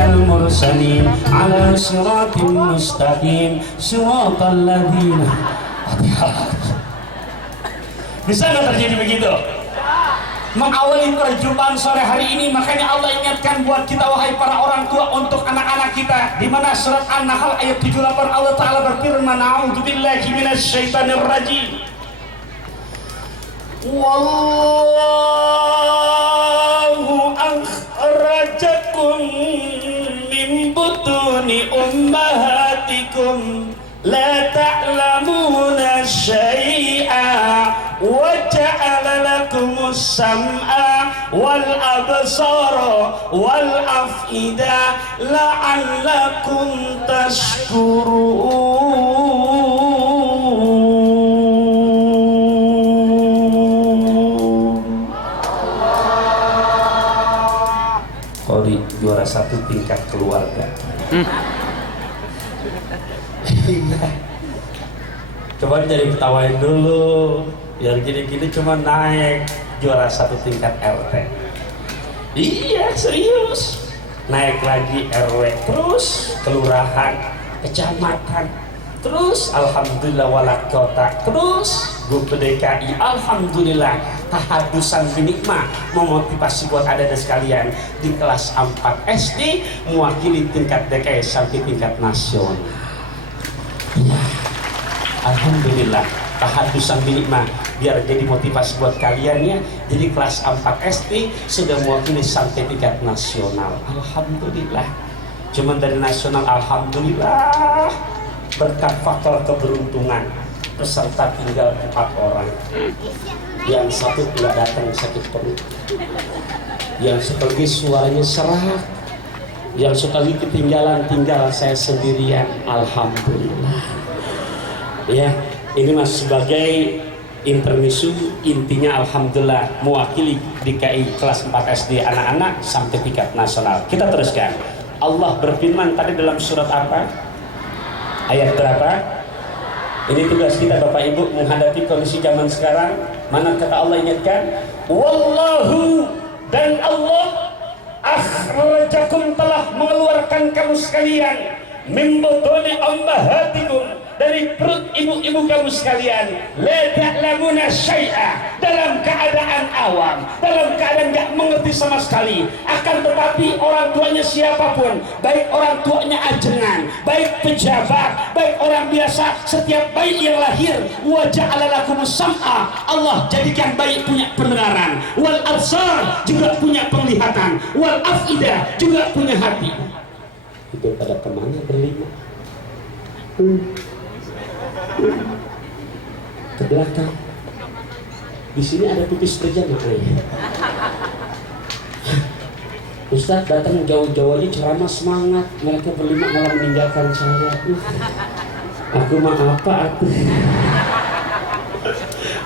المرسلين على صراط مستقيم صراط الذين. Bisa nggak terjadi begitu? Mengawali perjumpaan sore hari ini, makanya Allah ingatkan buat kita wahai para orang tua untuk anak-anak kita, di mana surat An-Nahl ayat 78 Allah Ta'ala berfirman, a'udzubillahi minasyaitonir rajim. Wallahu akhrajakum min butuni ummahatikum la ta'lamuna syai'a wa ja'ala lakumus sam'a wal absara wal af'ida la'allakum tashkurun. Kori juara satu tingkat keluarga. Coba jadi ketawain dulu, yang gini-gini cuma naik juara satu tingkat RT. Iya serius, naik lagi RW, terus kelurahan, kecamatan, terus alhamdulillah wala kota, terus gubernur DKI, alhamdulillah. Tahadusan binikmah memotivasi buat ada sekalian di kelas 4 SD mewakili tingkat DKI sampai tingkat nasional. Ya, alhamdulillah tahadusan binikmah biar jadi motivasi buat kalian ya. Jadi kelas 4 SD sudah mewakili sampai tingkat nasional. Alhamdulillah. Cuman dari nasional alhamdulillah berkat faktor keberuntungan peserta tinggal 4 orang. Yang satu tidak datang sakit perut, yang satu lagi suaranya serak, yang sekali ketinggalan tinggal saya sendirian. Alhamdulillah. Ya, ini mas sebagai intermezzo, intinya alhamdulillah mewakili DKI kelas 4 SD anak-anak sampai tingkat nasional. Kita teruskan. Allah berfirman tadi dalam surat apa? Ayat berapa? Ini tugas kita Bapak Ibu menghadapi kondisi zaman sekarang. Mana kata Allah ingatkan, wallahu, dan Allah akhrajakum, telah mengeluarkan kamu sekalian min butuni ummahatikum, dari perut ibu-ibu kamu sekalian, la ta'lamuna syai'a, dalam keadaan awam, dalam keadaan gak mengerti sama sekali. Akan tetapi orang tuanya siapapun, baik orang tuanya ajengan, baik pejabat, baik orang biasa, setiap bayi yang lahir, wa ja'ala lakumus sam'a, Allah jadikan bayi punya pendengaran, wal absar, juga punya penglihatan, wal af'idah, juga punya hati. Itu pada kemana berlima? Ke belakang. Di sini ada pipis berjamaah ya. Ustaz datang jauh-jauh aja ceramah semangat, mereka berlima malah meninggalkan saya. Aku mah apa aku?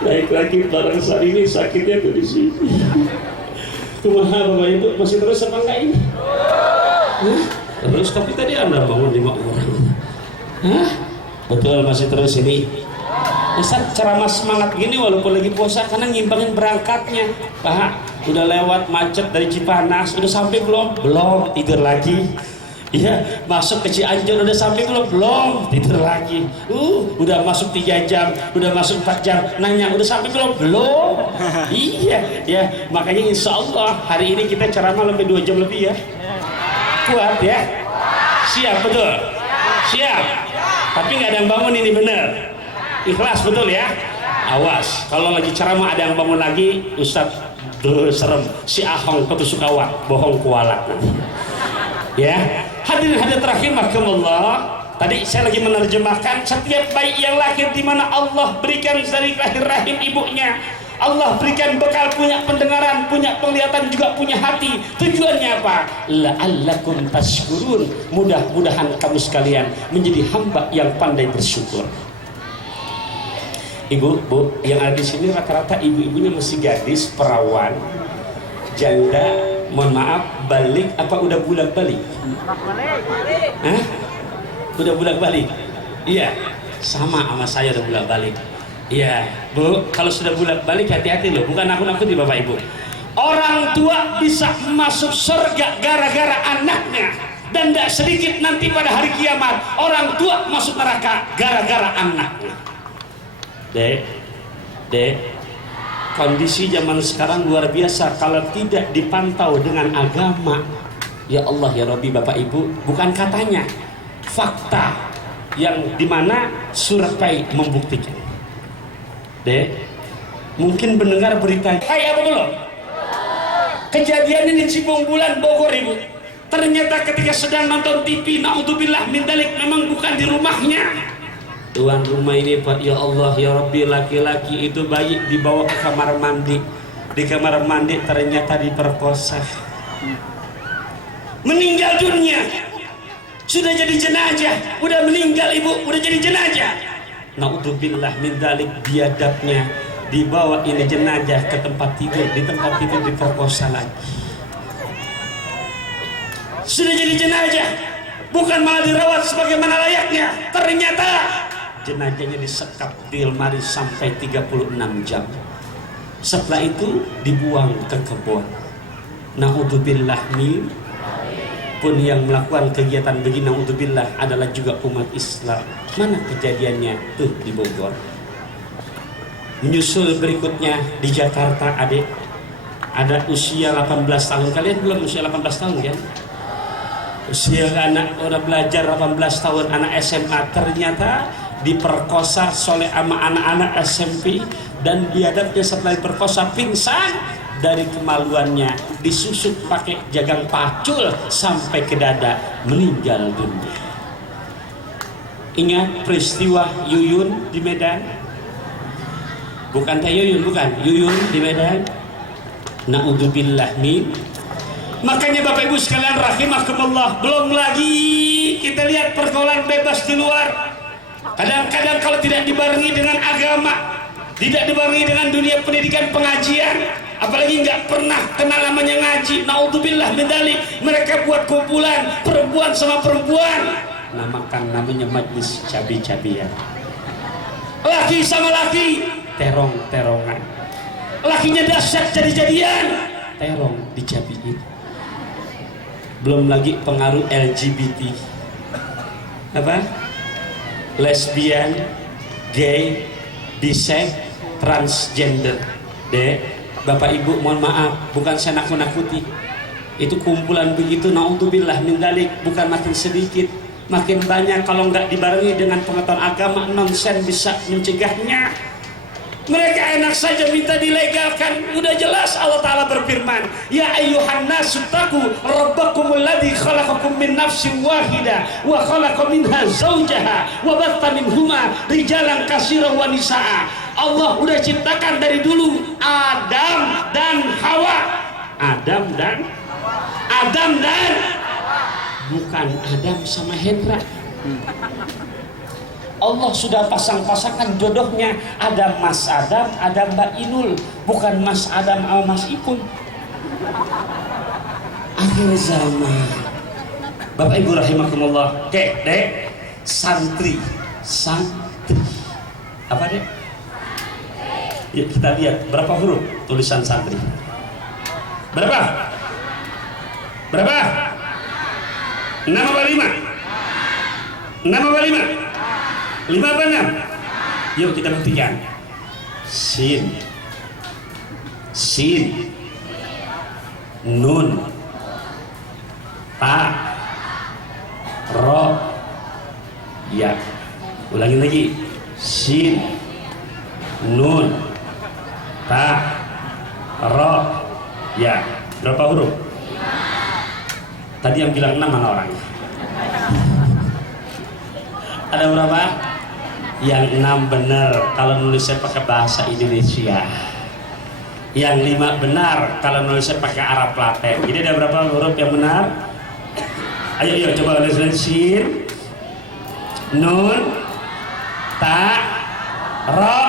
Naik lagi barang saat ini sakitnya tuh di sini. Kumaha Bapak Ibu, masih terus apa enggak ini? Terus tapi tadi Anda bangun 5 orang. Hah? Betul masih terus ini. Ustaz ceramah semangat gini walaupun lagi puasa karena ngimbangin berangkatnya. Pak, udah lewat macet dari Cipanas, udah sampai belum? Belum, tidur lagi. Iya, masuk ke Cianjur udah sampai belum? Belum, tidur lagi. Udah masuk 3 jam, udah masuk 4 jam, nanya udah sampai belum? Belum. Iya, ya. Makanya insya Allah hari ini kita ceramah lebih 2 jam lebih ya. Kuat ya? Siap betul? Siap. Tapi nggak ada yang bangun ini bener. Ikhlas betul ya? Awas, kalau lagi ceramah ada yang bangun lagi, Ustadz serem, si Ahong ketusukawat, bohong kualat nanti. Ya, hadirin terakhir makamullah. Tadi saya lagi menerjemahkan setiap bayi yang lahir di mana Allah berikan dari lahir rahim ibunya, Allah berikan bekal punya pendengaran, punya penglihatan, juga punya hati. Tujuannya apa? La'allakum tashkurun. Mudah-mudahan kamu sekalian menjadi hamba yang pandai bersyukur. Ibu, Bu, yang ada di sini rata-rata ibu-ibunya masih gadis, perawan, janda, mohon maaf, balik apa udah bulat balik? Hah? Udah bulat balik? Iya, sama saya udah bulat balik. Iya, Bu, kalau sudah bulat balik hati-hati loh, bukan nakut-nakuti Bapak Ibu. Orang tua bisa masuk surga gara-gara anaknya, dan tidak sedikit nanti pada hari kiamat orang tua masuk neraka gara-gara anaknya. Dek, kondisi zaman sekarang luar biasa kalau tidak dipantau dengan agama. Ya Allah ya Rabbi, Bapak Ibu, bukan katanya, fakta yang dimana survei membuktikan. Dek, mungkin mendengar berita kayak apa belum? Kejadian ini di Cibung Bulan Bogor, Ibu. Ternyata ketika sedang nonton TV, naudzubillah min dzalik, memang bukan di rumahnya. Tuan rumah ini, Pak, ya Allah ya Rabbi, laki-laki itu bayi dibawa ke kamar mandi. Di kamar mandi ternyata diperkosa. Meninggal dunia. Sudah jadi jenazah, udah meninggal Ibu, udah jadi jenazah. Naudzubillah min dzalik, biadabnya dibawa ini jenazah ke tempat tidur, di tempat tidur diperkosa lagi. Sudah jadi jenazah, bukan malah dirawat sebagaimana layaknya. Ternyata jenazahnya disekap di lemari sampai 36 jam. Setelah itu dibuang ke kebun. Naudzubillah min, pun yang melakukan kegiatan begini naudzubillah adalah juga umat Islam. Mana kejadiannya? Tuh di Bogor. Menyusul berikutnya di Jakarta, adik, ada usia 18 tahun. Kalian belum usia 18 tahun kan? Usia anak orang belajar 18 tahun, anak SMA, ternyata diperkosa oleh sama anak-anak SMP, dan biadabnya setelah diperkosa pingsan dari kemaluannya, disusuk pakai jagang pacul sampai ke dada, meninggal dunia. Ingat peristiwa Yuyun di Medan? Bukan Teh Yuyun, bukan Yuyun di Medan. Naudzubillah min. Makanya Bapak Ibu sekalian rahimakumullah, belum lagi kita lihat pergaulan bebas di luar. Kadang-kadang kalau tidak dibarengi dengan agama, tidak dibarengi dengan dunia pendidikan pengajian, apalagi nggak pernah kenal namanya ngaji, naudzubillah min dzalik, mereka buat kumpulan perempuan sama perempuan, namakan namanya majlis cabi-cabian. Laki sama laki terong-terongan, lakinya dahsyat jadi-jadian, terong dicabiin. Belum lagi pengaruh LGBT, apa, lesbian, gay, bisex, transgender. Bapak Ibu mohon maaf, bukan saya nakut-nakuti, itu kumpulan begitu naudzubillah min dzalik, bukan makin sedikit, makin banyak. Kalau nggak dibarengi dengan pengetahuan agama, nonsen bisa mencegahnya. Mereka enak saja minta dilegalkan. Udah jelas Allah Ta'ala berfirman, ya ayyuhan nasu taqu rabbakumul ladzi khalaqakum min nafsin wahidah wa khalaqa minha zawjaha wa batta minhuma rijalan katsiran wa nisaa. Allah udah ciptakan dari dulu Adam dan Hawa. Adam dan bukan Adam sama Hendra. Allah sudah pasang-pasangkan jodohnya, ada Mas Adam, ada Mbak Inul, bukan Mas Adam sama Mas Ipun. Akhir zaman. Bapak Ibu rahimakumullah. Oke, Dek, santri. Apa, Dek? Ya, kita lihat berapa huruf tulisan santri. Berapa? 6 apa 5? 6 apa 5? 5 apa 6? Yuk kita buktikan. Sin, nun, ta, ro, ya. Ulangi lagi. Sin, nun, ta, ro, ya. Berapa huruf? Tadi yang bilang 6 mana orangnya? Ada berapa? Yang 6 benar kalau nulisnya pakai bahasa Indonesia. Yang 5 benar kalau nulisnya pakai Arab Latin. Jadi ada berapa huruf yang benar? Ayo coba tuliskan. Sin, nun, ta, ro,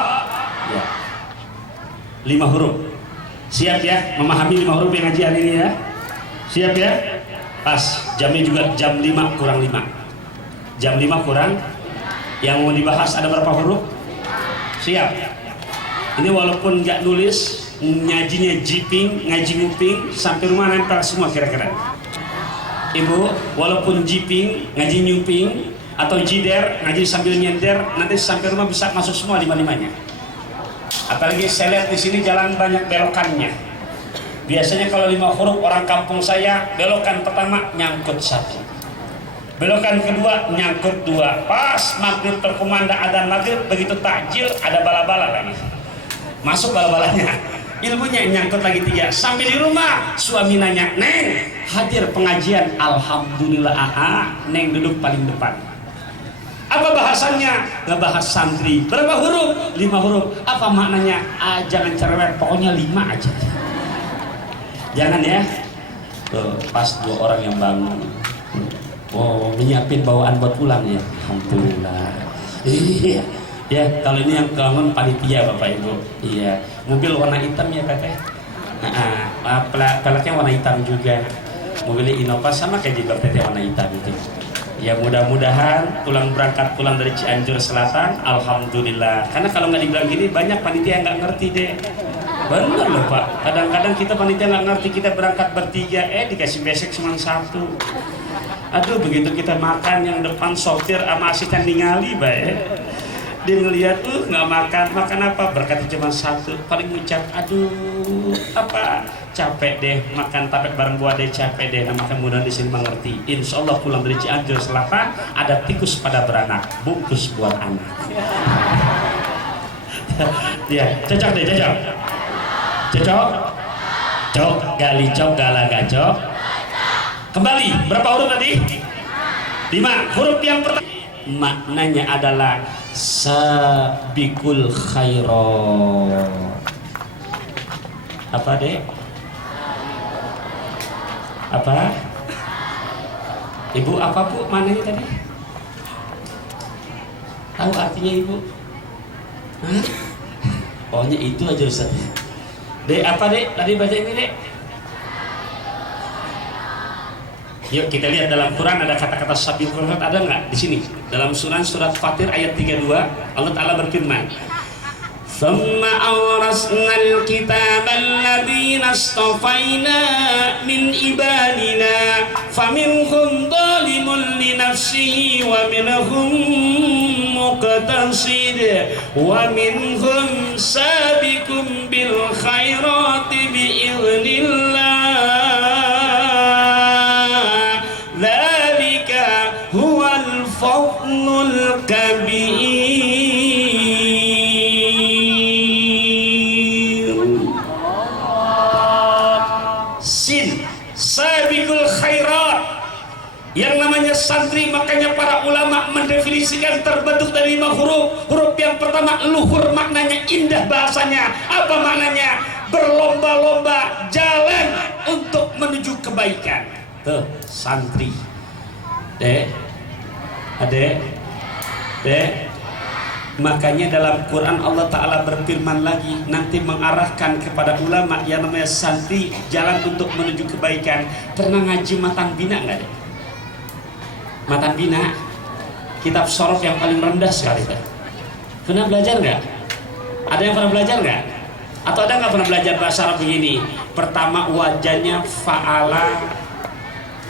ya. 5 huruf. Siap ya memahami 5 huruf yang ngaji hari ini ya? Siap ya? Pas, jamnya juga jam 5 kurang 5. Jam 5 kurang. Yang mau dibahas ada berapa huruf? Siap. Ini walaupun nggak nulis, ngajinya jiping, ngaji nguping, sampai rumah nempel semua kira-kira. Ibu, walaupun jiping, ngaji nyuping, atau jider, ngaji sambil nyender, nanti sampai rumah bisa masuk semua lima-limanya. Apalagi saya lihat di sini jalan banyak belokannya. Biasanya kalau 5 huruf orang kampung saya, belokan pertama nyangkut 1, belokan kedua nyangkut 2. Pas maghrib terkumandang adzan maghrib, begitu takjil ada bala-bala lagi, masuk bala-balanya. Ilmunya nyangkut lagi 3. Sampai di rumah suami nanya, "Neng, hadir pengajian?" Alhamdulillah, Neng duduk paling depan. Apa bahasannya? Ngebahas santri. Berapa huruf? 5 huruf. Apa maknanya? Jangan cerewet, pokoknya 5 aja. Jangan ya. Tuh, pas 2 orang yang bangun. Oh, menyiapin bawaan buat pulang ya. Alhamdulillah. Iya. Ya, kalau ini yang kangen panitia Bapak Ibu. Iya. Mobil warna hitam ya Kakak. Pelaknya warna hitam juga. Mobilnya Innova sama kayak juga warna hitam itu. Ya mudah-mudahan pulang dari Cianjur Selatan, alhamdulillah. Karena kalau nggak dibilang gini, banyak panitia yang nggak ngerti deh. Bener loh Pak. Kadang-kadang kita panitia nggak ngerti, kita berangkat bertiga, dikasih besek cuma 1. Aduh, begitu kita makan yang depan sopir sama asisten ningali, baik. Dia ngeliat, nggak makan apa? Berkatnya cuma 1, paling ngucap, aduh, apa? Capek deh, makan tapet bareng gua deh, capek deh. Nah, makan mudah di sini mengerti. Insya Allah pulang dari Cianjur Selatan, ada tikus pada beranak, bungkus buat anak. Ya, cocok deh, cocok. Cocok? Cok, gali cok, gala gacok. Kembali, berapa huruf tadi? 5. Huruf yang pertama maknanya adalah sabikul khairat. Apa dek? Apa? Ibu apa bu? Mananya tadi? Tahu artinya ibu? Hah? Pokoknya itu aja Ustaz. Dek apa dek? Tadi baca ini dek. Yuk kita lihat dalam Quran ada kata-kata sabikul khairat, ada nggak di sini? Dalam surat Fatir ayat 32 Allah Ta'ala berfirman, "Tsumma awrasnal kitabal ladzina astafaina min ibadina faminhum dzalimun li nafsihi wa minhum muqtasid wa minhum sabiqun bil khairati bi idznillah." Fadlul kabir. Sin, sabiqul khairat. Yang namanya santri, makanya para ulama mendefinisikan terbentuk dari 5 huruf. Huruf yang pertama luhur, maknanya indah bahasanya. Apa maknanya? Berlomba-lomba jalan untuk menuju kebaikan. Tuh, santri. Adek, makanya dalam Quran Allah Ta'ala berfirman lagi, nanti mengarahkan kepada ulama yang namanya santri jalan untuk menuju kebaikan. Pernah ngaji Matan Bina nggak deh? Matan Bina, kitab sorof yang paling rendah sekali deh. Pernah belajar nggak? Ada yang pernah belajar nggak? Atau ada nggak pernah belajar bahasa Arab begini? Pertama wajahnya fa'ala.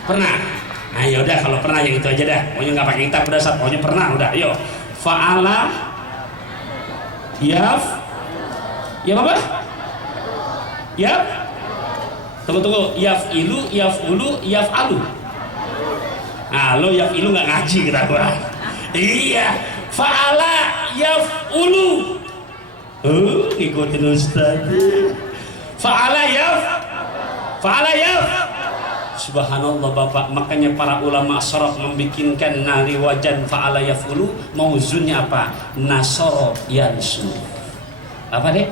Pernah? Nah yaudah kalau pernah yang itu aja dah, pokoknya nggak pakai kitab berdasar, pokoknya pernah udah. Yuk, fa'ala, yaf, ya apa? Yaf, tunggu, yaf'ilu, yaf'ulu, yaf'alu. Nah lo yaf'ilu nggak ngaji kita gua. Iya, fa'ala, yaf'ulu. Ikutin Ustaz. Fa'ala yaf. Subhanallah Bapak, makanya para ulama sharaf membikinkan nari wajan fa'ala yaf'ulu, mauzunnya apa? Nasara yansu. Apa deh?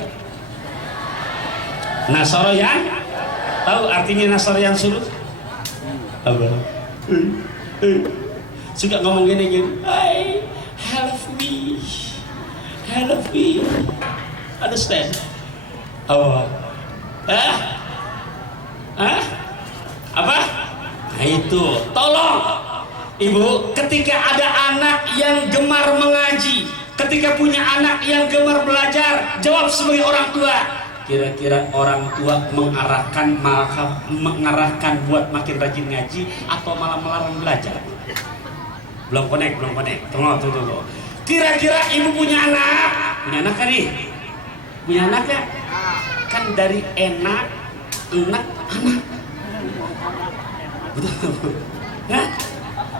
Nasara ya? Tahu artinya nasara yansu? Apa? Suka ngomong gini. Hey, help me. Understand? Apa? Apa? Nah itu, tolong Ibu, ketika ada anak yang gemar mengaji, ketika punya anak yang gemar belajar, jawab sebagai orang tua, Kira-kira orang tua mengarahkan buat makin rajin ngaji atau malah melarang belajar? Belum connect. Tunggu. Kira-kira ibu punya anak kan nih? Punya anak ya? Kan dari enak, anak. Betul. Hah?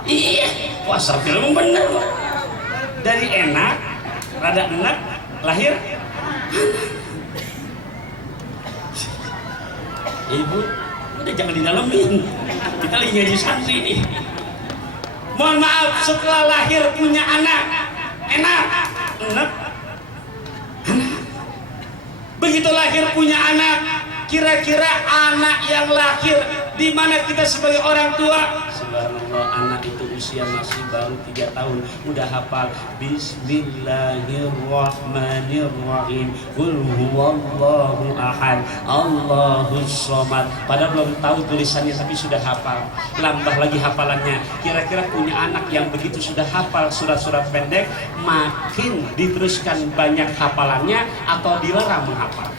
Iya, puasa film bener kok. Dari enak, rada enak, lahir ibu, udah jangan didalemin. Kita lagi ngaji santri nih. Mohon maaf, setelah lahir punya anak, enak. Begitu lahir punya anak, kira-kira anak yang lahir di mana kita sebagai orang tua? Subhanallah, anak itu usia masih baru 3 tahun udah hafal Bismillahirrahmanirrahim, qul huwallahu ahad, Allahus somad. Padahal belum tahu tulisannya tapi sudah hafal. Lambah lagi hafalannya. Kira-kira punya anak yang begitu sudah hafal surat-surat pendek, makin diteruskan banyak hafalannya atau dilarang menghafal?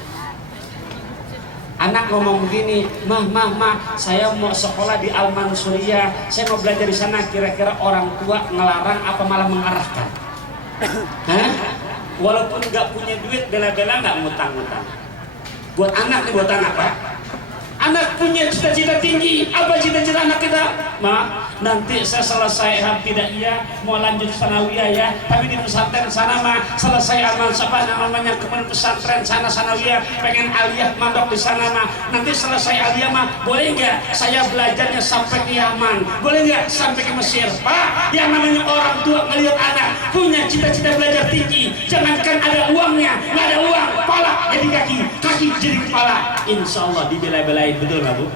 Anak ngomong begini, mah, saya mau sekolah di Al-Mansuriyah, saya mau belajar di sana. Kira-kira orang tua ngelarang apa malah mengarahkan? Hah? Walaupun nggak punya duit, bela-bela nggak ngutang-ngutang. Buat anak nih, buat anak Pak. Anak punya cita-cita tinggi. Apa cita-cita anak kita? Ma, nanti saya selesai Ibtidaiyah mau lanjut sanawiyah ya. Tapi di pesantren sana mah selesai amal namanya kemudian pesantren sana sanawiyah, pengen aliyah mandok di sana mah. Nanti selesai aliyah mah boleh nggak saya belajarnya sampai ke Yaman? Boleh nggak sampai ke Mesir? Pak, yang namanya orang tua ngelihat anak punya cita-cita belajar tinggi, jangankan ada uangnya, nggak ada uang, kepala jadi kaki, kaki jadi kepala. Insya Allah dibela-belain. Betul nggak Bu?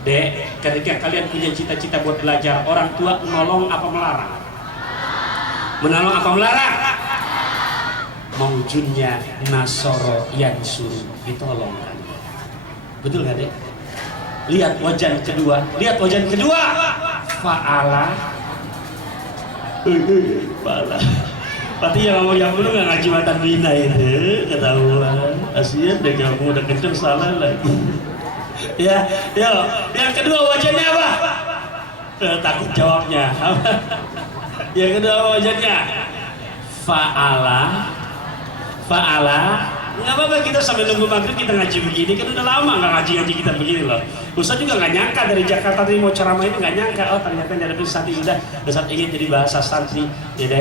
Dek, ketika kalian punya cita-cita buat belajar, orang tua menolong apa melarang? Menolong apa melarang? Maujudnya nasoro yang suruh ditolongkan. Betul nggak Dek? Lihat wajan kedua, fa'ala. Berarti yang dulu nggak ngaji matan bina itu, ketahuan. Asian deh kamu udah kenceng salah lagi. Ya, yang kedua wajahnya apa? Takut jawabnya. Yang kedua wajahnya fa'ala. Nggak apa-apa, kita sambil nunggu maghrib kita ngaji begini, kan udah lama nggak ngaji kita begini loh. Ustaz juga nggak nyangka dari Jakarta tadi mau ceramah ini, nggak nyangka, oh ternyata ada santri udah Ustaz ingin jadi bahasa santri. Ya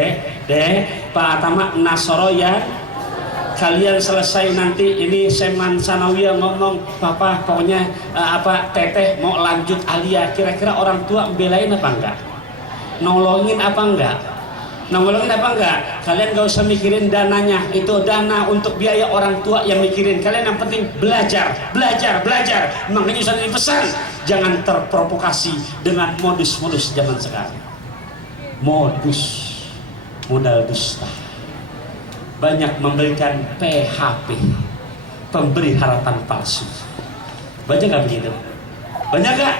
deh, Pak Atama Nasoro ya. Kalian selesai nanti ini Seman Sanawiyah ngomong, Papa pokoknya teteh mau lanjut aliyah. Kira-kira orang tua belain apa enggak? Nolongin apa enggak? Kalian gak usah mikirin dananya, itu dana untuk biaya orang tua yang mikirin. Kalian yang penting belajar. Makanya saya pesan, jangan terprovokasi dengan modus-modus zaman sekarang. Modal dusta. Banyak memberikan PHP, pemberi harapan palsu. Banyak nggak begitu? Banyak nggak?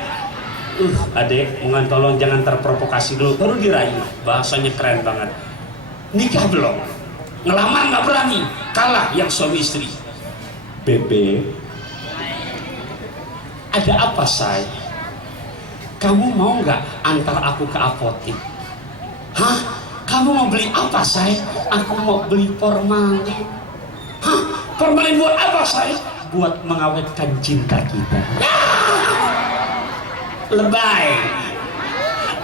Adek, mohon tolong jangan terprovokasi dulu, baru dirayu. Bahasanya keren banget. Nikah belum? Ngelamar nggak berani, kalah yang suami istri. Bebe, ada apa say? Kamu mau nggak antar aku ke apotik? Hah? Kamu mau beli apa say? Aku mau beli formalin. Hah? Formalin buat apa say? Buat mengawetkan cinta kita. Lebay.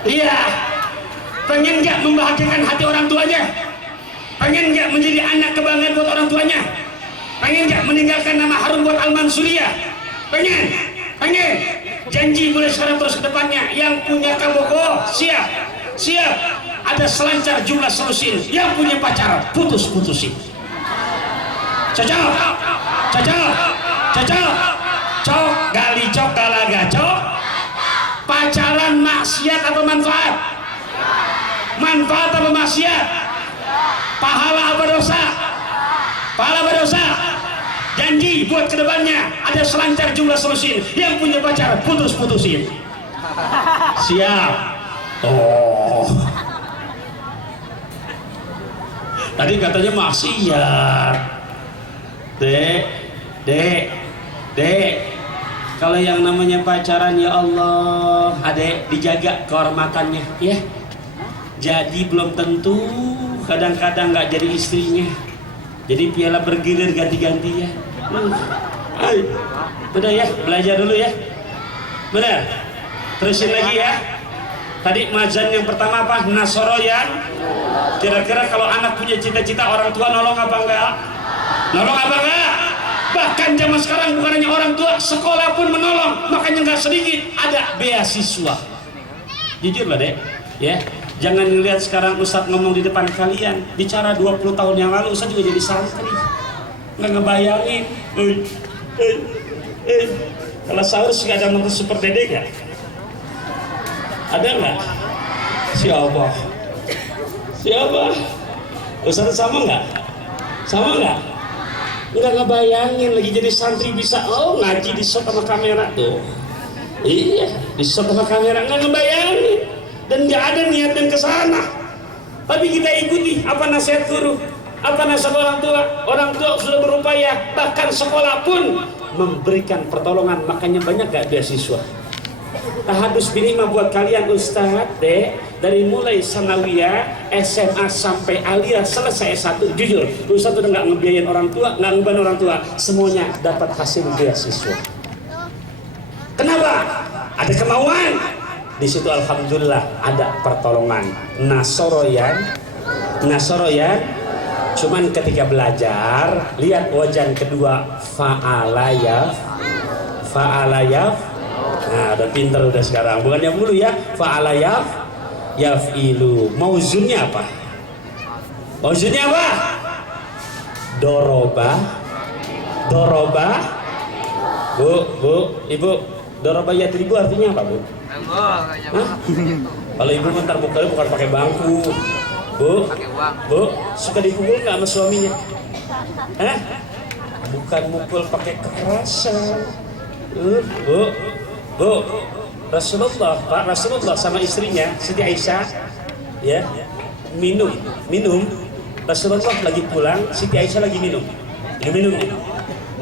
Iya. Pengen nggak membahagiakan hati orang tuanya? Pengen nggak menjadi anak kebanggaan buat orang tuanya? Pengen nggak meninggalkan nama harum buat Al-Mansuriyah? Pengen. Janji mulai sekarang terus ke depannya. Yang punya kaboko siap. Ada selancar jumlah solusin. Yang punya pacar putusin. Cocok. Cok gali cok galaga cok. Pacaran maksiat atau manfaat? Manfaat apa maksiat? Pahala apa dosa? Janji buat kedepannya ada selancar jumlah solusin. Yang punya pacar putusin. Siap. Oh. Tadi katanya maksiat. Dek, Dek, dek, kalau yang namanya pacaran ya Allah, adek dijaga kehormatannya ya. Jadi belum tentu, kadang-kadang nggak jadi istrinya. Jadi piala bergilir ganti-gantinya. Ayo, udah ya, belajar dulu ya. Benar. Terusin lagi ya. Tadi mazan yang pertama apa? Nasoroyan. Kira-kira kalau anak punya cita-cita, orang tua nolong apa enggak? Nolong apa enggak? Bahkan zaman sekarang bukan hanya orang tua, sekolah pun menolong. Makanya nggak sedikit ada beasiswa. Jujur lah dek, ya. Jangan dilihat sekarang Ustadz ngomong di depan kalian. Bicara 20 tahun yang lalu Ustadz juga jadi santri. Nggak ngebayangin. Kalau sahur sih ada nonton Super Dede nggak? Ada nggak? Siapa? Siapa? Ustadz sama nggak? Sama nggak? Nggak ngebayangin lagi jadi santri bisa ngaji di shot sama kamera tuh. Iya, di shot sama kamera nggak ngebayangin dan nggak ada niat dan kesana. Tapi kita ikuti apa nasihat guru, apa nasihat orang tua. Orang tua sudah berupaya, bahkan sekolah pun memberikan pertolongan. Makanya banyak gak beasiswa. Tahadus minimal buat kalian Ustadz, dek, dari mulai sanawiyah, SMA sampai aliyah selesai S1, jujur Ustadz udah nggak ngebiayain orang tua, nggak ngeban orang tua, semuanya dapat hasil beasiswa. Kenapa? Ada kemauan. Di situ alhamdulillah ada pertolongan. Nasoroyan, cuman ketika belajar lihat wajan kedua fa'alayaf. Nah, udah pinter udah sekarang. Bukan yang dulu ya. Fa'alayaf yaf'ilu. Mauzunnya apa? Mauzunnya apa? Doroba. Bu, ibu, doroba yadribu artinya apa, Bu? Hah? Kalau ibu ntar bukannya bukan pakai bangku. Bu, suka dipukul nggak sama suaminya? Hah? Bukan mukul pakai kekerasan. Bu, Rasulullah sama istrinya Siti Aisyah ya minum. Rasulullah lagi pulang, Siti Aisyah lagi minum.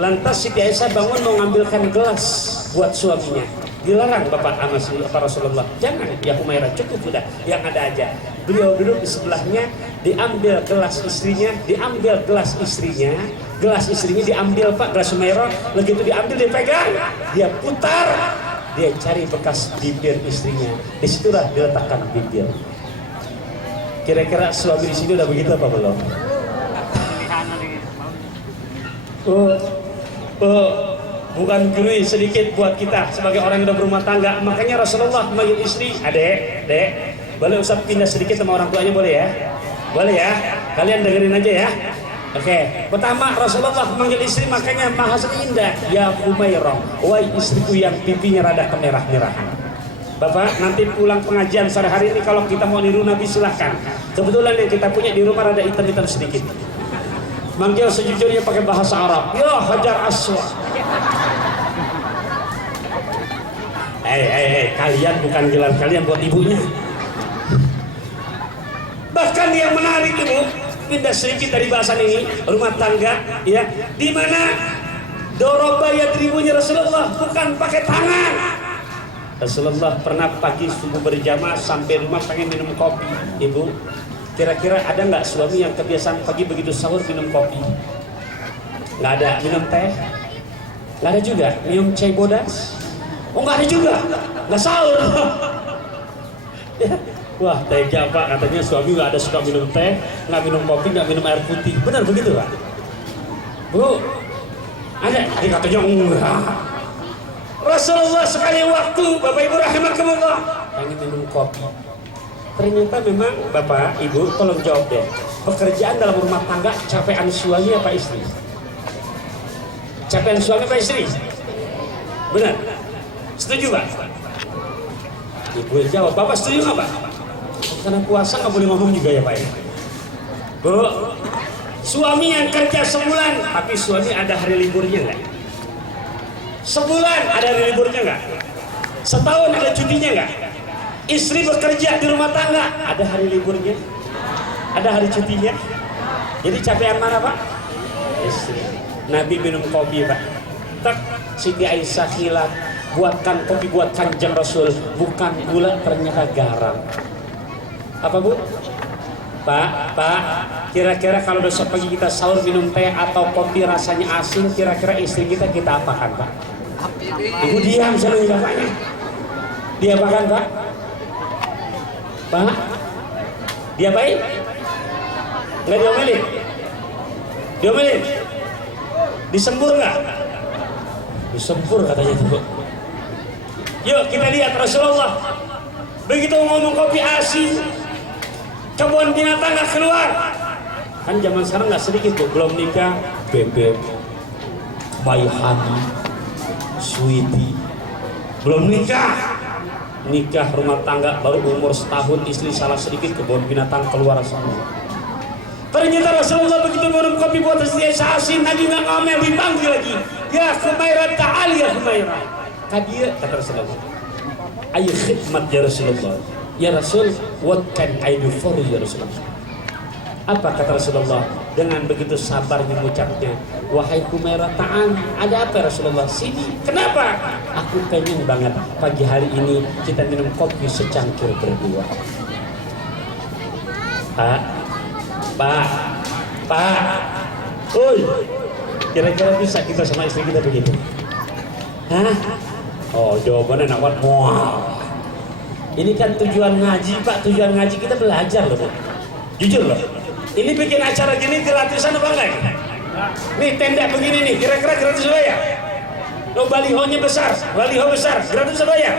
Lantas Siti Aisyah bangun mau ngambilkan gelas buat suaminya. Dilarang Bapak Rasulullah, jangan ya Humairah, cukup udah yang ada aja. Beliau duduk di sebelahnya, diambil gelas istrinya, gelas istrinya diambil Pak, gelas Humairah, begitu diambil dipegang, dia putar, dia cari bekas bibir istrinya, disitulah diletakkan bibir. Kira-kira suami di sini udah begitu apa belum? Bukan gurui sedikit buat kita sebagai orang yang udah berumah tangga. Makanya Rasulullah memanggil istri, dek, boleh Ustaz pindah sedikit sama orang tuanya, boleh ya? Boleh ya? Kalian dengerin aja ya. Oke, pertama Rasulullah memanggil istri makanya bahasa indah, ya Humairah, wahai istriku yang pipinya rada kemerah-merahan. Bapak nanti pulang pengajian sore hari ini kalau kita mau niru Nabi silahkan. Kebetulan yang kita punya di rumah rada hitam-hitam sedikit. Manggil sejujurnya pakai bahasa Arab, ya Hajar Aswad. Kalian bukan gelar kalian buat ibunya. Bahkan yang menarik ibu, pindah sedikit dari bahasan ini, rumah tangga, ya, di mana doroba yadribunya Rasulullah bukan pakai tangan. Rasulullah pernah pagi subuh berjamaah sampai rumah pengen minum kopi. Ibu, kira-kira ada nggak suami yang kebiasaan pagi begitu sahur minum kopi? Nggak ada. Minum teh? Nggak ada juga. Minum chai bodas? Oh nggak ada juga. Nggak sahur. Wah tega Pak, katanya suami nggak ada suka minum teh, nggak minum kopi, nggak minum air putih. Benar begitu Pak? Bu, ada? Katanya enggak. Rasulullah sekali waktu, Bapak Ibu rahimakumullah, pengen minum kopi. Ternyata memang Bapak Ibu tolong jawab deh, pekerjaan dalam rumah tangga capean suami apa istri? Capean suami apa istri? Benar? Setuju Pak? Ibu jawab, Bapak setuju nggak Pak? Karena puasa nggak boleh ngomong juga ya Pak ya? Bu, suami yang kerja sebulan, tapi suami ada hari liburnya nggak? Sebulan ada hari liburnya nggak? Setahun ada cutinya nggak? Istri bekerja di rumah tangga, ada hari liburnya? Ada hari cutinya? Jadi capean mana Pak? Istri. Nabi minum kopi Pak. Tak, Siti Aisyah hilang, buatkan kopi buat Kanjeng Rasul, bukan gula ternyata garam. Apa Bu? Pak, kira-kira kalau besok pagi kita sahur minum teh atau kopi rasanya asin, kira-kira istri kita apakan Pak? Ibu diam sama bapaknya. Dia apakan Pak? Pak? Dia baik? Nggak diomelin? Diomelin? Disembur nggak? Disembur katanya itu. Yuk kita lihat Rasulullah begitu ngomong kopi asin, kebun binatang nggak keluar. Kan zaman sekarang nggak sedikit Bu, belum nikah bebek, bayi honey, sweetie, belum nikah rumah tangga baru umur setahun, istri salah sedikit kebun binatang keluar semua. Ternyata Rasulullah begitu minum kopi buat Siti Aisyah asin, Nabi nggak ngomel, dipanggil lagi. Ya Humairah, ta'al ya Humairah. Kadia kata Rasulullah, ayo khidmat ya Rasulullah. Ya Rasul, what can I do for you ya Rasulullah? Apa kata Rasulullah dengan begitu sabarnya mengucapnya, wahai Humairah, ta'al, ada apa ya Rasulullah? Sini. Kenapa? Aku pengen banget pagi hari ini kita minum kopi secangkir berdua. Pak, oi, kira-kira bisa kita sama istri kita begitu? Hah? Oh, jawabannya nak mual. Ini kan tujuan ngaji Pak, tujuan ngaji kita belajar loh Bu. Jujur loh. Ini bikin acara gini gratisan apa enggak? Nih tenda begini nih, kira-kira gratis bayar? Lo balihonya besar, baliho besar, gratis bayar?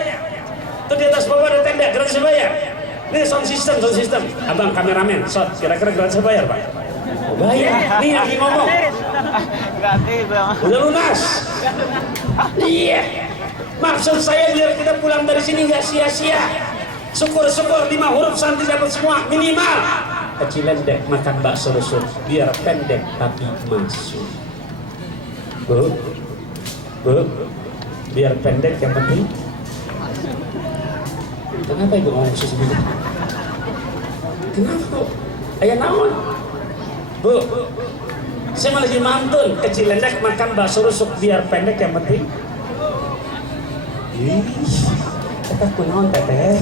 Tuh di atas bawah ada tenda, gratis bayar? Ini sound system. Abang kameramen, kira-kira gratis bayar Pak? Oh, bayar. Nih lagi ngomong. Gratis. Udah lunas. Iya. Maksud saya biar kita pulang dari sini nggak sia-sia. Syukur-syukur 5 huruf santri dapat semua minimal. Kecilan dek makan bakso rusuk, biar pendek tapi masuk. Bu, biar pendek yang penting. Kenapa ibu ngomong susu gitu? Kenapa? Ayah naon? Bu, saya lagi mantun. Kecil lendek makan bakso rusuk biar pendek yang penting. Ih, kita kunaon teteh.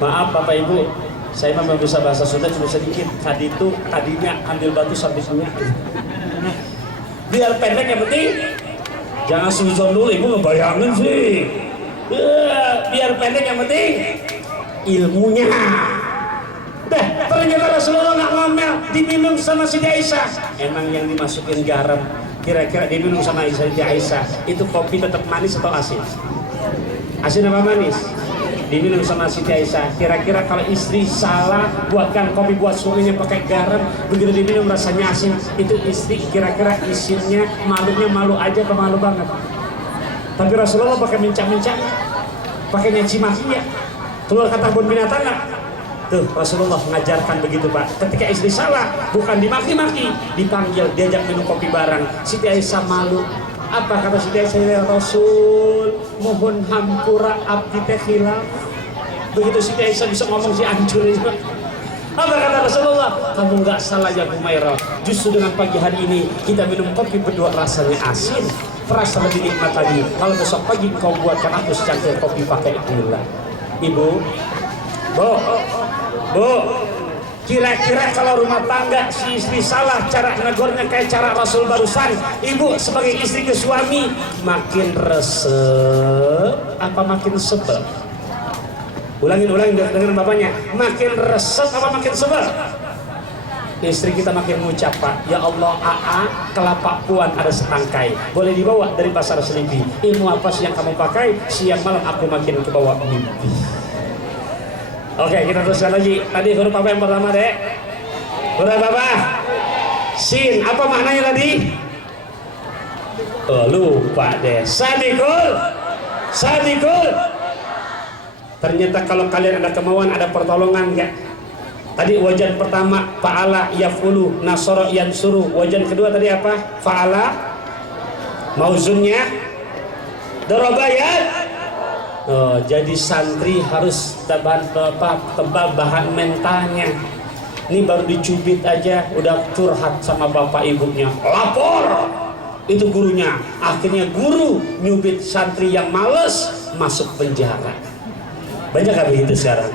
Maaf Bapak Ibu, saya memang bisa bahasa Sunda cuma sedikit. Tadinya ambil batu sampai sunyak. Biar pendek yang penting. Jangan suzon dulu, ibu ngebayangin sih. Biar pendek yang penting ilmunya. Ternyata Rasulullah nggak ngomel, diminum sama Siti Aisyah. Emang yang dimasukin garam, kira-kira diminum sama Siti Aisyah itu kopi tetap manis atau asin? Asin apa manis? Diminum sama Siti Aisyah. Kira-kira kalau istri salah buatkan kopi buat suaminya pakai garam, begitu diminum rasanya asin, itu istri kira-kira isinya malu aja atau malu banget? Tapi Rasulullah pakai mencak-mencak, pakai nyaci maki ya, keluar kata kebun binatang nggak? Tuh Rasulullah mengajarkan begitu Pak. Ketika istri salah, bukan dimaki-maki, dipanggil, diajak minum kopi bareng. Siti Aisyah malu. Apa kata Siti Aisyah? Ya Rasul, mohon hampura abdi teh khilaf. Begitu Siti Aisyah bisa ngomong si hancur itu. Apa kata Rasulullah? Kamu nggak salah ya Humairah. Justru dengan pagi hari ini kita minum kopi berdua rasanya asin, terasa lebih nikmat lagi. Kalau besok pagi kau buatkan aku secangkir kopi pakai gula. Ibu, Bu, kira-kira kalau rumah tangga si istri salah cara negornya kayak cara Rasul barusan, ibu sebagai istri ke suami makin resep apa makin sebel? Ulangin dengan bapaknya, makin resep apa makin sebel? Istri kita makin mengucap Pak, ya Allah kelapa puan ada setangkai, boleh dibawa dari pasar Selimpi. Ilmu apa sih yang kamu pakai? Siang malam aku makin ke bawah mimpi. Oke, kita teruskan lagi. Tadi huruf apa yang pertama, Dek? Huruf apa? Sin. Apa maknanya tadi? Oh, lupa deh. Sadikul. Ternyata kalau kalian ada kemauan, ada pertolongan enggak? Tadi wajan pertama fa'ala yaf'ulu, nasara yansuru. Wajan kedua tadi apa? Fa'ala. Mauzunnya darabayat. Oh, jadi santri harus tebal bahan mentalnya. Ini baru dicubit aja udah curhat sama bapak ibunya, lapor itu gurunya. Akhirnya guru nyubit santri yang males masuk penjara. Banyak kan begitu sekarang?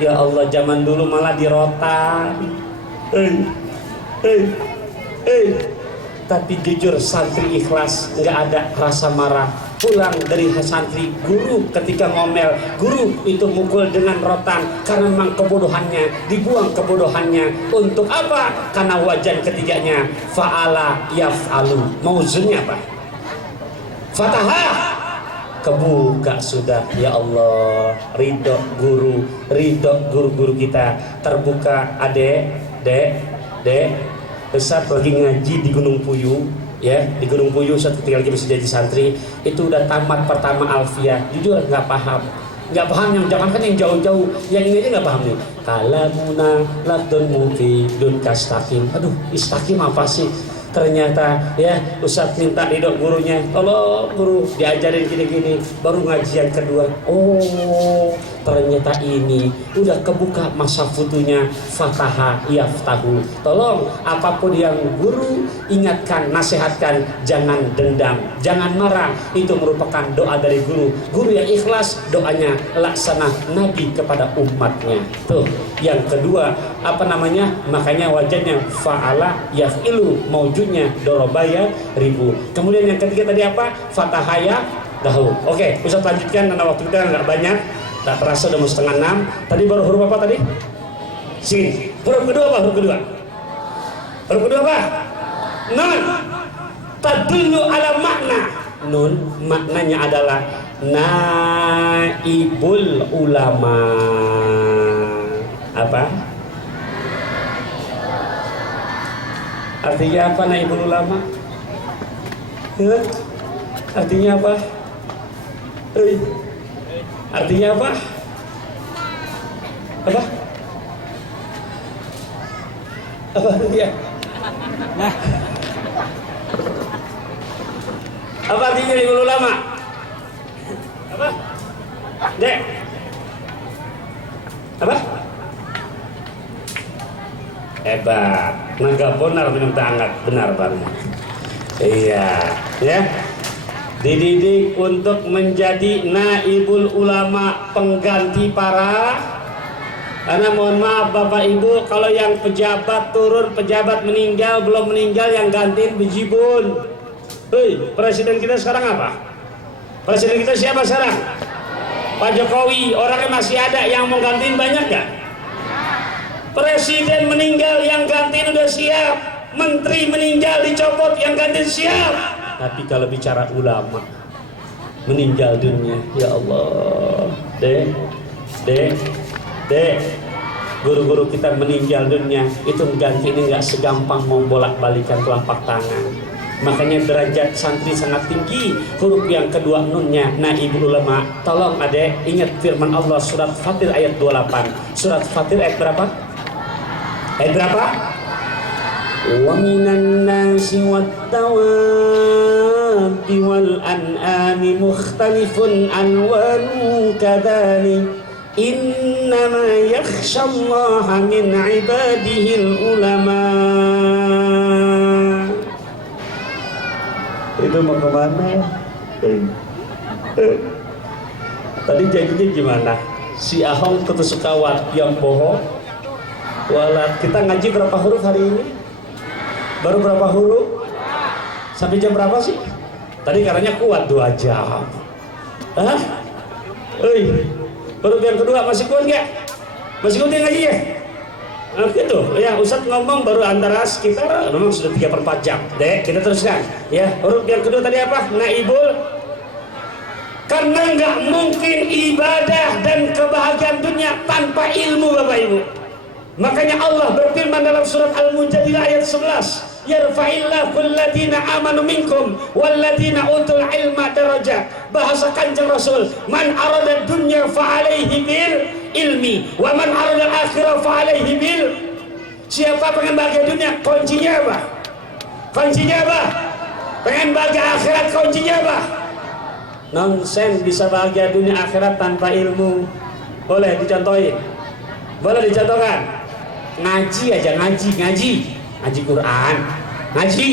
Ya Allah, zaman dulu malah dirotan. Tapi jujur santri ikhlas, nggak ada rasa marah. Pulang dari santri, guru ketika ngomel, guru itu mukul dengan rotan karena memang kebodohannya, dibuang kebodohannya. Untuk apa? Karena wajan ketiganya fa'ala yaf'alu. Mauzunnya apa? Fatahah, kebuka sudah. Ya Allah, ridho guru-guru kita terbuka. Adek Ustaz lagi ngaji di Gunung Puyuh, ya, di Gunung Puyuh. Ustaz ketika lagi masih jadi santri itu udah tamat pertama alfiah. Jujur nggak paham yang jangan kan yang jauh-jauh, yang ini aja nggak paham nih. Kalamuna ladun mufidun kastaqim. Aduh, istaqim apa sih? Ternyata ya Ustaz minta ridho gurunya, tolong guru diajarin gini-gini. Baru ngajian kedua, oh ternyata ini udah kebuka masa futunya fataha yaftahu. Tolong apapun yang guru ingatkan, nasihatkan, jangan dendam, jangan marah. Itu merupakan doa dari guru. Guru yang ikhlas, doanya laksana Nabi kepada umatnya. Tuh yang kedua, makanya wajannya fa'ala yaf'ilu, maujudnya dorobaya ribu. Kemudian yang ketiga tadi apa? Fatahaya dahulu. Oke, Ustaz lanjutkan karena waktu kita nggak banyak. Tak terasa udah mau 5:30. Tadi baru huruf apa tadi? Sin. Huruf kedua apa? Huruf kedua apa? Nun. Tadullu ala makna. Nun maknanya adalah naibul ulama. Apa? Artinya apa naibul ulama? Artinya apa? Artinya apa? Apa artinya? Apa artinya naibul ulama? Apa? Dek? Apa? Hebat. Naga bonar minum hangat, benar banget. Iya, ya. Dididik untuk menjadi naibul ulama, pengganti para. Karena mohon maaf Bapak Ibu, kalau yang pejabat turun, pejabat meninggal, belum meninggal yang gantiin bejibun. Hei, presiden kita sekarang apa? Presiden kita siapa sekarang? Pak Jokowi. Orangnya masih ada, yang mau gantiin banyak gak? Presiden meninggal, yang gantiin udah siap. Menteri meninggal, dicopot, yang gantiin siap. Tapi kalau bicara ulama meninggal dunia, ya Allah, dek, guru-guru kita meninggal dunia, itu ganti ini nggak segampang mau bolak-balikan telapak tangan. Makanya derajat santri sangat tinggi. Huruf yang kedua nunnya naibul ulama. Tolong adek ingat firman Allah surat Fatir ayat 28. Surat Fatir ayat berapa? Ayat berapa? Wa minan nasi wattawabi wal an'ami mukhtalifun alwanu kadhalik innama yakhshallaha min ibadihil ulama. Itu mau kemana? Tadi janjinya gimana? Si Ahong ketusukawat yang bohong. Walat. Kita ngaji berapa huruf hari ini? Baru berapa huruf? Sampai jam berapa sih? Tadi katanya kuat 2 jam. Hah? Huruf yang kedua masih kuat gak? Masih kuat ngaji ya? Nah gitu ya, Ustadz ngomong baru antara sekitar memang sudah 3/4 jam. Dek, kita teruskan ya. Huruf yang kedua tadi apa? Naibul. Karena nggak mungkin ibadah dan kebahagiaan dunia tanpa ilmu Bapak Ibu. Makanya Allah berfirman dalam surat Al-Mujadilah ayat 11, yarfa'illahu alladhina amanu minkum walladhina utul ilma darajat. Bahasa Kanjeng Rasul, man arada dunya fa'alaihi bil ilmi wa man arada akhirah fa'alaihi bil. Siapa pengen bahagia dunia, kuncinya apa? Pengen bahagia akhirat, kuncinya apa? Nonsen bisa bahagia dunia akhirat tanpa ilmu. Boleh dicontohin? Boleh dicontohkan? Ngaji aja, ngaji Quran, ngaji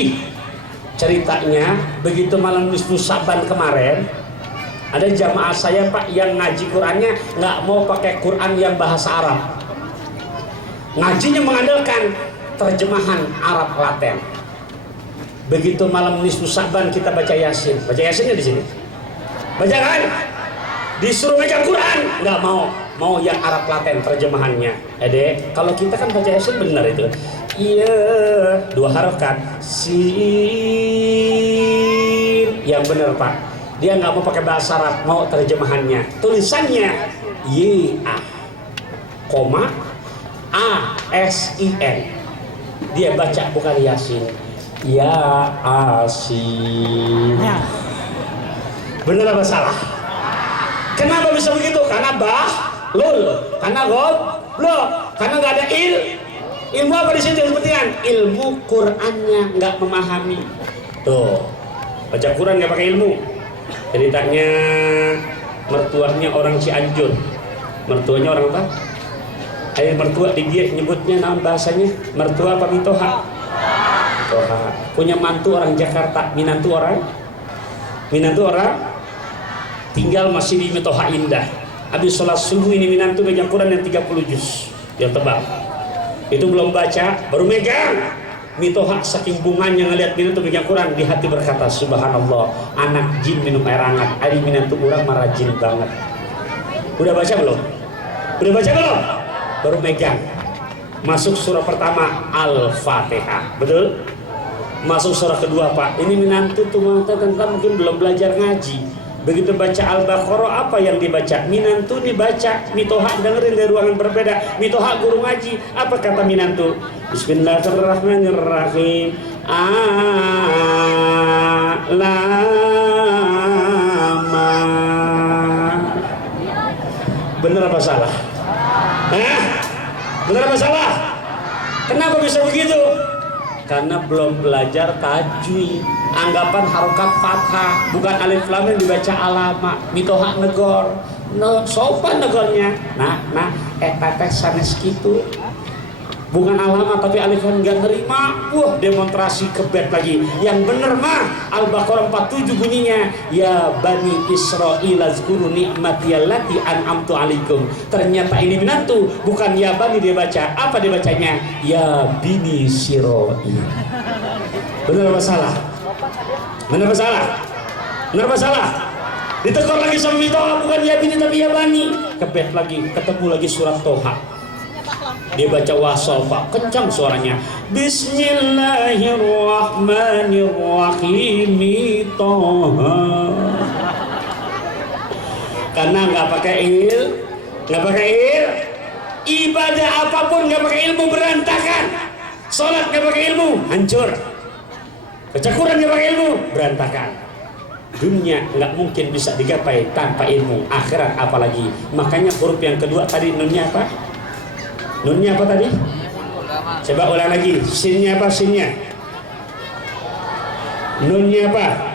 Ceritanya begitu malam nisfu Sa'ban kemarin, ada jamaah saya Pak yang ngaji Qurannya nggak mau pakai Quran yang bahasa Arab, ngajinya mengandalkan terjemahan Arab Laten. Begitu malam nisfu Sa'ban kita baca Yasin, baca Yasinnya di sini, baca kan? Disuruh baca Quran nggak mau, mau yang Arab Laten terjemahannya. Dek, kalau kita kan baca Yasin benar itu. Iya, 2 harokat sin yang benar Pak. Dia nggak mau pakai bahasa Arab, mau terjemahannya. Tulisannya ya, koma ASIN. Dia baca bukan Yasin, ya asin. Benar apa salah? Kenapa bisa begitu? Karena karena karena nggak ada ilmu apa di situ sepertian? Ilmu Qurannya nggak memahami. Tuh, baca Quran nggak pakai ilmu. Ceritanya mertuanya orang Cianjur, mertuanya orang apa? Mertua di dia nyebutnya nama bahasanya mertua apa mitoha? Mitoha. Punya mantu orang Jakarta, minantu orang tinggal masih di Mitoha Indah. Habis sholat subuh ini minantu megang Quran yang 30 juz yang tebal. Itu belum baca, baru megang. Mitoha saking bunganya ngelihat minantu megang Quran, di hati berkata, subhanallah, anak jin minum air hangat, ari minantu orang marajin banget. Udah baca belum? Udah baca belum? Baru megang. Masuk surah pertama Al-Fatihah, betul? Masuk surah kedua Pak. Ini minantu tuh tentang mungkin belum belajar ngaji. Begitu baca Al-Baqarah apa yang dibaca? Minantu dibaca, mitoha dengerin dari ruangan berbeda. Mitoha guru ngaji, apa kata minantu? Bismillahirrahmanirrahim. Alama. Bener apa salah? Hah? Bener apa salah? Kenapa bisa begitu? Karena belum belajar tajwid. Anggapan harokat fathah, bukan alif lam yang dibaca alama. Mitoha negor, no, sopan negornya. Nah, teh sanes gitu. Bukan alama tapi alif lam nggak nerima. Wah, demonstrasi kebet lagi. Yang bener mah Al-Baqarah 47 bunyinya, ya Bani Israil azkuru ni'mati allati an'amtu alaikum. Ternyata ini minantu, bukan ya Bani dia baca. Apa dia bacanya? Ya Bini Israil. Bener apa salah? Bener apa salah? Bener apa salah? Ditekor lagi sama Mitoha, bukan ya Bini tapi ya Bani. Kebet lagi, ketemu lagi surat Toha. Dia baca wasol Pak, kencang suaranya. Bismillahirrahmanirrahim Toha. Karena nggak pakai ibadah apapun nggak pakai ilmu berantakan. Sholat nggak pakai ilmu hancur. Baca Quran nggak pakai ilmu berantakan. Dunia nggak mungkin bisa digapai tanpa ilmu. Akhirat apalagi. Makanya huruf yang kedua tadi nunnya apa? Nunnya apa tadi? Coba ulang lagi. Sinnya apa? Sinnya. Nunnya apa?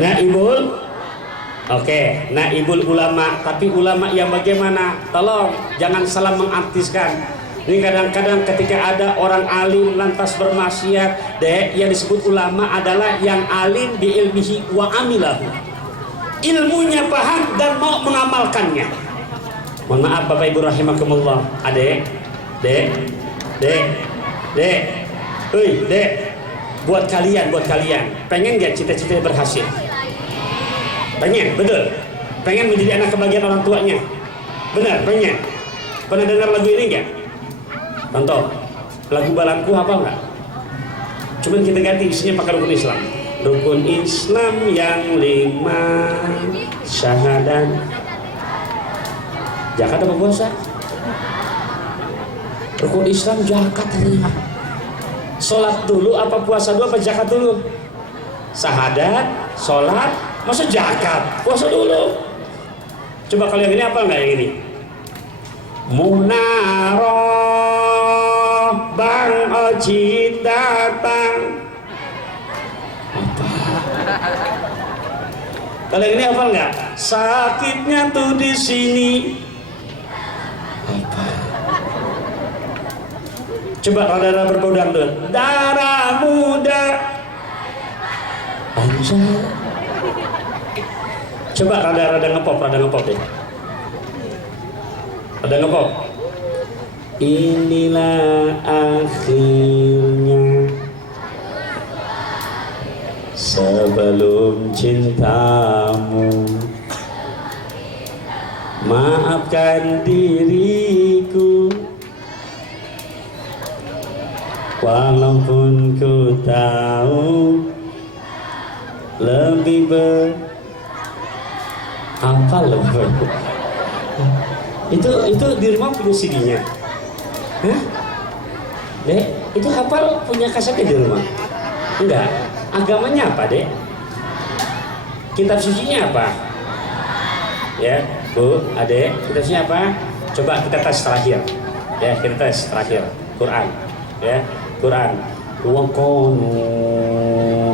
Naibul. Oke, naibul ulama. Tapi ulama yang bagaimana? Tolong jangan salah mengartiskan. Ini kadang-kadang ketika ada orang alim lantas bermaksiat, yang disebut ulama adalah yang alim bi ilmihi wa amilahu. Ilmunya paham dan mau mengamalkannya. Mohon maaf Bapak Ibu rahimakumullah. Adek. Buat kalian. Pengen gak cita-cita berhasil? Pengen, betul. Pengen menjadi anak kebahagiaan orang tuanya? Benar, pengen. Pernah dengar lagu ini enggak? Contoh, lagu Balanku apa enggak? Cuman kita ganti isinya pakai rukun Islam. Rukun Islam yang 5, syahadat. Zakat apa puasa? Rukun Islam zakat ini. Sholat dulu apa puasa dulu apa zakat dulu? Syahadat, sholat, masa zakat? Puasa dulu. Coba kalau yang ini apa enggak yang ini? Munaroh Bang Oji datang. Kalau ini apa enggak? Sakitnya tuh di sini. Coba rada-rada berbau dangdut. Darah muda lancar. Coba rada ngepop deh. Rada ngepop. Inilah akhirnya sebelum cintamu, maafkan diriku walaupun ku tahu lebih apa lebih. Itu di rumah punya CD-nya. Hah? Dek, itu hafal punya kasetnya di rumah? Enggak. Agamanya apa, Dek? Kitab sucinya apa? Ya, Bu, Adek, kitab sucinya apa? Coba kita tes terakhir. Ya, kita tes terakhir. Quran. Ya, Quran. Wa qalu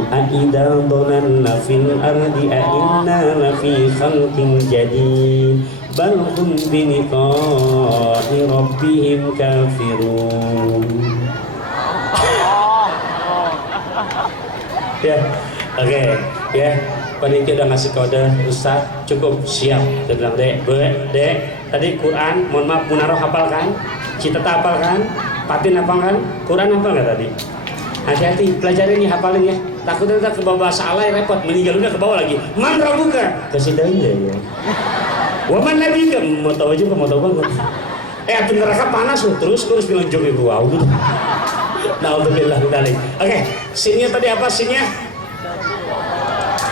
a'idza dhananna fil ardi a'inna lafi khalqin jadid bal hum bi liqa'i rabbihim kafirun. Ya, oke, ya. Panitia udah ngasih kode, Ustaz cukup siap. Dia bilang, Dek, tadi Quran, mohon maaf, Munaro hafal kan? Cita hafal kan? Patin hafal kan? Quran hafal nggak tadi? Hati-hati, pelajarin nih, hafalin ya. Takutnya ke bawah salah repot, meninggal udah ke bawah lagi. Man rabuka, kasih tahu ya. Waman nabi enggak mau tahu aja, mau tahu banget. Api neraka panas loh, terus bilang jom ibu, wow gitu. Alhamdulillah kita. Oke, sinnya tadi apa sinnya?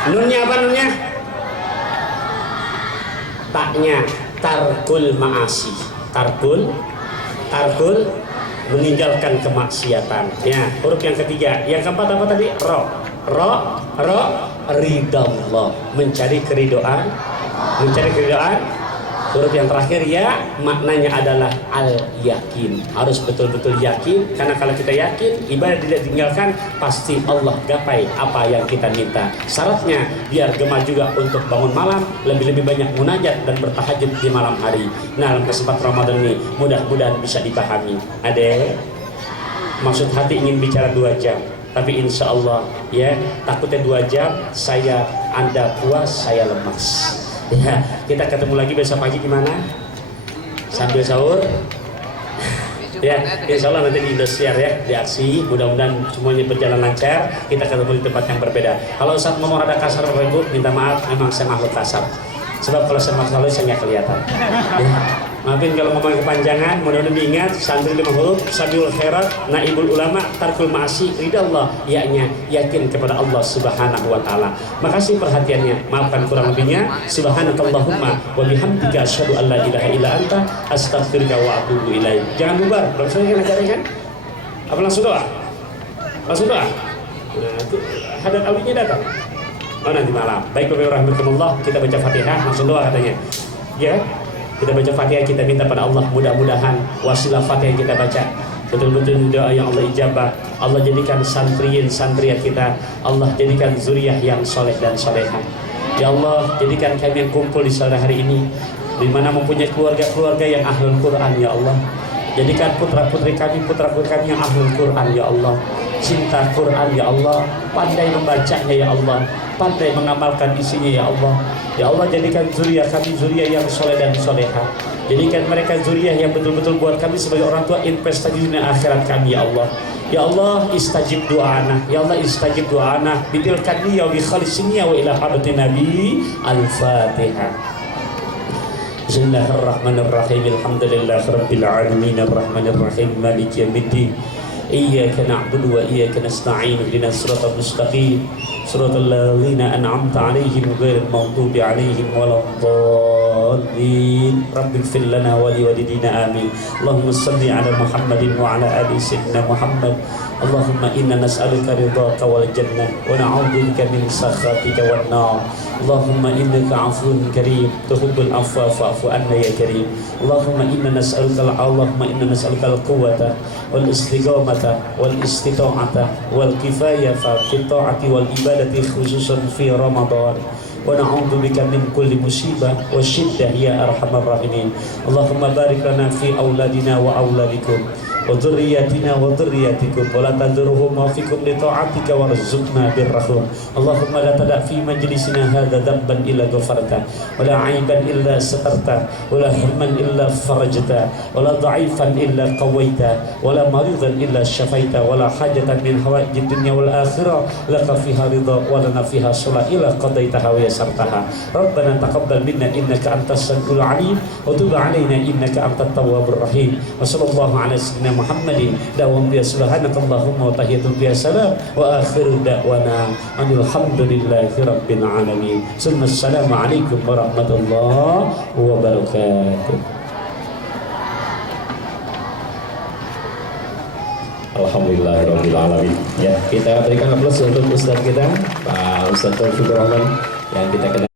Nunnya apa nunnya? Taknya tarkul ma'asi. Tarkul meninggalkan kemaksiatan. Ya, huruf yang ketiga. Yang keempat apa tadi? Ro ridallah, mencari keridhaan. Huruf yang terakhir ya, maknanya adalah al-yakin. Harus betul-betul yakin, karena kalau kita yakin, ibadah tidak tinggalkan, pasti Allah gapai apa yang kita minta. Syaratnya biar gemar juga untuk bangun malam, lebih-lebih banyak munajat dan bertahajud di malam hari. Nah, dalam kesempatan Ramadan ini mudah-mudahan bisa dipahami. Adek, maksud hati ingin bicara 2 jam, tapi insya Allah ya, takutnya 2 jam Anda puas, saya lemas. Ya, kita ketemu lagi besok pagi gimana? Sambil sahur. Ya, insya Allah nanti di Indosiar ya, di aksi. Mudah-mudahan semuanya berjalan lancar. Kita ketemu di tempat yang berbeda. Kalau Ustaz ngomong ada kasar Bapak Ibu, minta maaf, memang saya makhluk kasar. Sebab kalau saya makhluk halus saya nggak kelihatan. Ya. Maafin kalau ngomong kepanjangan, mudah-mudahan diingat. Santri 5 huruf, sabiul khairat, naibul ulama, tarkul ma'asi, ridallah, yaknya yakin kepada Allah Subhanahu wa taala. Makasih perhatiannya. Maafkan kurang lebihnya. Subhanakallahumma wa bihamdika asyhadu an la ilaha illa anta astaghfiruka wa atubu ilaik. Jangan bubar. Belum selesai kan acaranya kan? Apa langsung doa? Langsung doa. Nah, itu hadat alwinya datang. Oh, nanti malam. Baik, Bapak Ibu rahimakumullah, kita baca Fatihah, langsung doa katanya. Ya. Kita baca Fatihah, kita minta pada Allah mudah-mudahan wasilah Fatihah yang kita baca betul-betul doa yang Allah ijabah. Allah jadikan santriat kita, Allah jadikan zuriyah yang soleh dan soleha. Ya Allah, jadikan kami yang kumpul di sore hari ini, di mana mempunyai keluarga-keluarga yang ahlul Quran. Ya Allah, jadikan putra-putri kami yang ahlul Quran. Ya Allah, cinta Quran. Ya Allah, pandai membacanya. Ya Allah, pandai mengamalkan isinya. Ya Allah, ya Allah, jadikan zuriyah kami zuriyah yang soleh dan soleha. Jadikan mereka zuriyah yang betul-betul buat kami sebagai orang tua investasi dunia akhirat kami. Ya Allah, ya Allah, istajib doana. Ya Allah, istajib doana. Bitilkan ya wa khalisinnya wa ila hadratin Nabi. Al-Fatihah. Bismillahirrahmanirrahim. Alhamdulillahirabbil alamin arrahmanir rahim maliki yaumiddin. Iyyaka na'budu wa iyyaka nasta'in. Ihdinas siratal mustaqim. Siratal ladzina an'amta 'alaihim ghairil maghdubi 'alaihim waladdallin. Rabbighfir lana wa liwalidina amin. Allahumma shalli 'ala Muhammadin wa 'ala ali sayyidina Muhammad. Allahumma inna nas'aluka ridhaka wal jannah wa na'udzubika min sakhatika wan nar. Allahumma innaka 'afuwun karim tuhibbul 'afwa fa'fu 'anna ya karim. Allahumma inna nas'aluka al-quwwata wal istiqamata wal istita'ata wal kifayah fi ta'ati wal ibadati khususan fi Ramadan. Wa na'udzubika min kulli musibah wa syiddah ya arhamar rahimin. Allahumma barik lana fi auladina wa auladikum. wa dzurriyyatina wa dzurriyyatikum wa la tadurruhum wa fikum li ta'atika warzuqna birrahum. Allahumma la tada' fi majlisina hadza dhanban illa ghafarta wa la 'aiban illa satarta wa la hamman illa farajta wa la dha'ifan illa qawaita wa la maridan illa syafaita wa la hajatan min hawaijid dunya wal akhirah laka fiha ridha wa lana fiha shalah ila qadaitaha wa yasartaha. Rabbana taqabbal minna innaka antas samiul 'alim wa tub 'alaina innaka antat tawwabur rahim. Wa sallallahu ala sayyidina Muhammadin da'wan bi subhanakallahumma wa tahiyatul bi salam wa akhiru da'wana alhamdulillahi rabbil alamin. Assalamu alaikum warahmatullahi wabarakatuh. Alhamdulillahirabbil alamin. Ya, kita berikan aplaus untuk Ustaz kita, Pak Ustaz Taufikur Rahman yang kita kenal.